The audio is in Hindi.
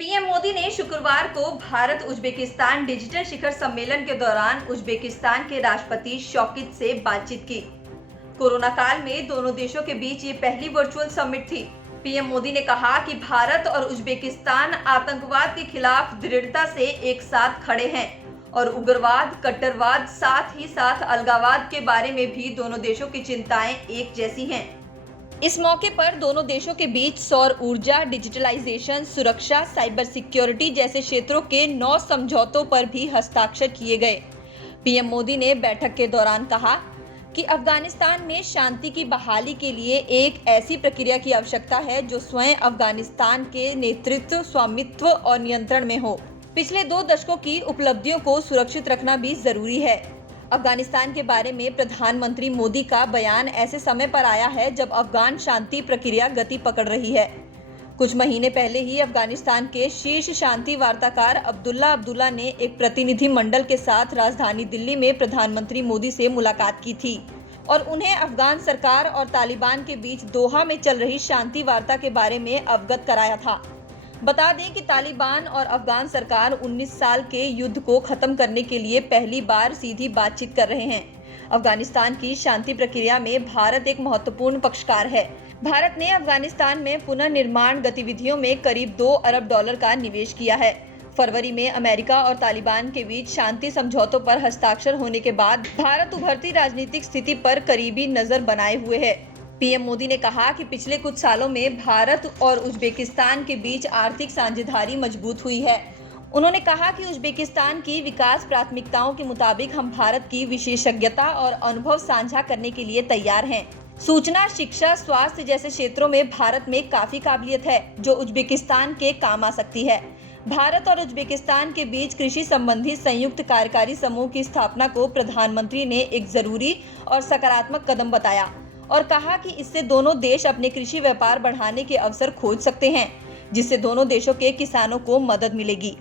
पीएम मोदी ने शुक्रवार को भारत उज्बेकिस्तान डिजिटल शिखर सम्मेलन के दौरान उज्बेकिस्तान के राष्ट्रपति शौकत से बातचीत की। कोरोना काल में दोनों देशों के बीच ये पहली वर्चुअल समिट थी। पीएम मोदी ने कहा कि भारत और उज्बेकिस्तान आतंकवाद के खिलाफ दृढ़ता से एक साथ खड़े हैं और उग्रवाद, कट्टरवाद, साथ ही साथ अलगाववाद के बारे में भी दोनों देशों की चिंताएं एक जैसी हैं। इस मौके पर दोनों देशों के बीच सौर ऊर्जा, डिजिटलाइजेशन, सुरक्षा, साइबर सिक्योरिटी जैसे क्षेत्रों के 9 समझौतों पर भी हस्ताक्षर किए गए। पीएम मोदी ने बैठक के दौरान कहा कि अफगानिस्तान में शांति की बहाली के लिए एक ऐसी प्रक्रिया की आवश्यकता है जो स्वयं अफगानिस्तान के नेतृत्व, स्वामित्व और नियंत्रण में हो। पिछले 2 दशकों की उपलब्धियों को सुरक्षित रखना भी जरूरी है। अफगानिस्तान के बारे में प्रधानमंत्री मोदी का बयान ऐसे समय पर आया है जब अफगान शांति प्रक्रिया गति पकड़ रही है। कुछ महीने पहले ही अफगानिस्तान के शीर्ष शांति वार्ताकार अब्दुल्ला ने एक प्रतिनिधि मंडल के साथ राजधानी दिल्ली में प्रधानमंत्री मोदी से मुलाकात की थी और उन्हें अफगान सरकार और तालिबान के बीच दोहा में चल रही शांति वार्ता के बारे में अवगत कराया था। बता दें कि तालिबान और अफगान सरकार 19 साल के युद्ध को खत्म करने के लिए पहली बार सीधी बातचीत कर रहे हैं। अफगानिस्तान की शांति प्रक्रिया में भारत एक महत्वपूर्ण पक्षकार है। भारत ने अफगानिस्तान में पुनर्निर्माण गतिविधियों में करीब $2 अरब का निवेश किया है। फरवरी में अमेरिका और तालिबान के बीच शांति समझौतों पर हस्ताक्षर होने के बाद भारत उभरती राजनीतिक स्थिति पर करीबी नजर बनाए हुए है। पीएम मोदी ने कहा कि पिछले कुछ सालों में भारत और उज्बेकिस्तान के बीच आर्थिक साझेदारी मजबूत हुई है। उन्होंने कहा कि उज्बेकिस्तान की विकास प्राथमिकताओं के मुताबिक हम भारत की विशेषज्ञता और अनुभव साझा करने के लिए तैयार हैं। सूचना, शिक्षा, स्वास्थ्य जैसे क्षेत्रों में भारत में काफी काबिलियत है जो उज्बेकिस्तान के काम आ सकती है। भारत और उज्बेकिस्तान के बीच कृषि संबंधी संयुक्त कार्यकारी समूह की स्थापना को प्रधानमंत्री ने एक जरूरी और सकारात्मक कदम बताया और कहा कि इससे दोनों देश अपने कृषि व्यापार बढ़ाने के अवसर खोज सकते हैं, जिससे दोनों देशों के किसानों को मदद मिलेगी।